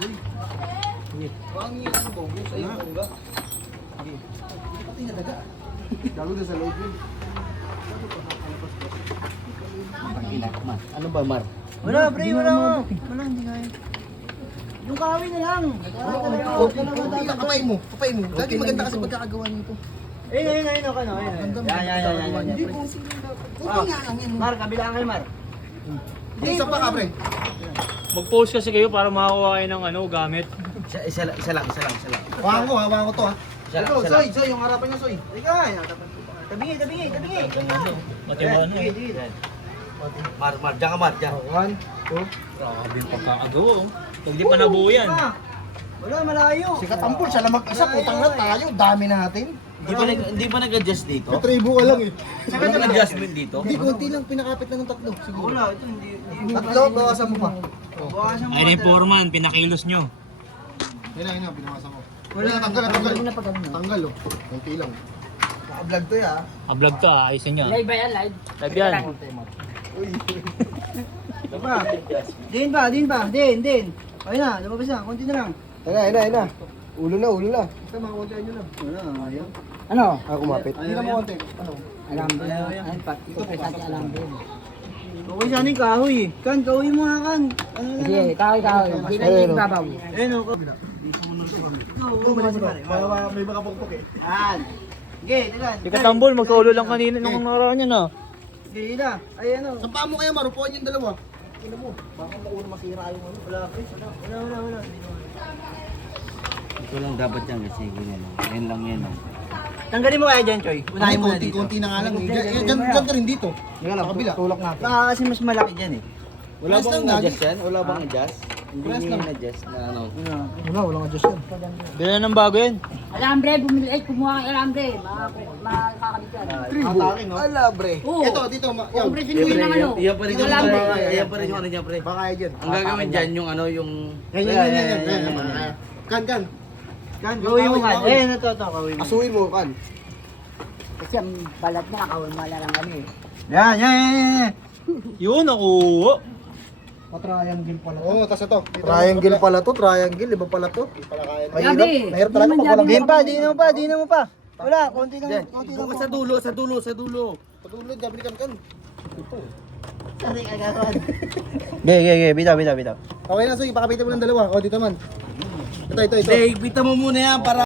Pangin ano ba? Sa iyo ba? Pati na daga. Lalo na sa loob yun. Ano ba, Mar? Wala, pre, wala. Wala, hindi kaya. Yung kahoy na lang. Kapay mo. Lagi maganda kasi pagkakagawa nito. Ayun, ano. Yan. Hindi po sila. Kunti nga lang yan. Mar, kabilaan kayo, Mar. Isa pa ka, pre. Mag-post kasi kayo para makakuha kayo ng ano, gamit. Isa lang. Hawakan ko to ha. Ito, Soy, yung harapan niya, Soy. Ika, tabingi. Matiwan na. Mar, diyan ka, Mar, diyan. 1, 2. Grabe yung pagkakagawa. Pag di pa nabuo yan. Wala, malayo. Si Katampol, siya lang mag-isa. Putang na tayo. Dami natin. Hindi ba nag-adjust dito? Tribo ka lang eh. Saka nag-adjustment dito? Hindi, konti lang. Pinakapit na ng tatlo. Siguro. Wala, ito hindi. Tatlo, bawasan mo pa. Bawasan mo. Ay, na yung foreman, pinakilos nyo. Yan na, pinawasan ko. Wala, tanggal. Tanggal oh. Konti lang. Naka-vlog to ya. Vlog to ayusin nyo. Live ba yan? Live? Live yan. Din. Ayun na, lumabas na. Konti na lang. Ayun na. Ulo na. Basta makakuntihan nyo lang. Wala, ayaw. Ano? Ako kumapit. Hindi na mo konti. Ano? Alambre. Ayun pa. Ito pa sa alambre. Okay sana yung kahoy eh. Kahoy mo nga kan. Ano na Sige, lang. kahoy. Hindi na yung babaw. Ayun o. May mga pukpuk eh. Yan. Sige, tagan. Si Katambol, magkaulo lang kanina nung nakaraan yan ah. Sige, ila. Ay ano. Sa paa mo kaya marupuan yung dalawa. Tingnan mo. Baka mauna masira yung ano. Wala, Chris. Wala. Ito lang dapat yan kasi ganyan. Yan lang yan. Tanggalin mo kaya dyan, Choy. Unahin mo na dito. Konti na nga lang. Diyan ka rin dito. Sa kabila. Tulak natin. Baka kasi mas malaki dyan eh. Wala Press lang, bang Gagi. adjust yan? Wala bang adjust? Hindi Press niyo lang. adjust na ano. Walang adjust yan. Bila ng bago yan. Alambre, bumili. Kumuha ng alambre. Makakabit yan. Atakin no? Ala, bre. Oo. Ito, dito. Yan. Kung presinugin ng ano. Yan pa rin Yung yung alambre. yan pa rin yung ano niya, pre. Baka dyan. Ang gagawin dyan yung ano yung Yan. Kan. Kan, gawin mo kan. Eh, ito, gawin mo. Asuhin mo, kan. Kasi ang balat na, kawala lang kami. Yan. Yun, nakuha. Triangle pala. Oo, tas ito. Triangle pala to, triangle. Iba pala to. Mahirap. Mahirap talaga pag walang Di na mo pa. Wala, konti lang. Doon ka sa dulo. Sa dulo, gabi kan. Ge, bitaw. Okay na, so ipakapita mo ng dalawa. O, dito man. Ito. Bigta mo muna yan para